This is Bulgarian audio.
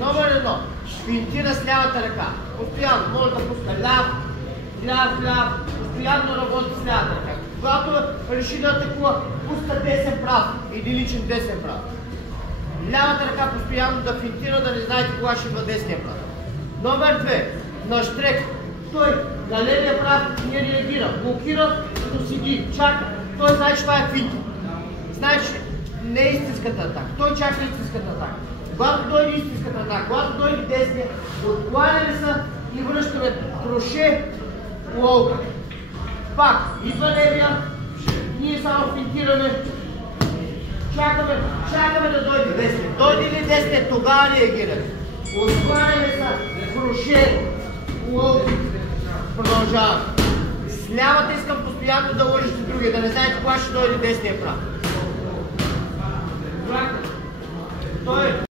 Номер 1. Финтира с лявата ръка. Постоянно. Може да пуска ляв, ляв. Постоянно работи с лявата ръка. Когато реши да атакува, пуска десен прав. Единичен десен прав. Лявата ръка постоянно да финтира, да не знаете кога ще има десния прав. Номер 2. На штрек. Той на левия прав не реагира. Блокира, като седи, чака. Той знае, че това е финта. Знае, че не е истинската атака. Той чака истинската атака. Когато дойде истинската атака, когато дойде десния, откланяме се и връщаме кроше, лоука. Пак, идва левия, ние само финтираме, чакаме да дойде десния. Дойде ли десния, тогава реагираме. Откланяме се, кроше, лоука. Продължаваме. С лявата искам постоянно да лъжите другия, да не знаете кога ще дойде десния прав. Той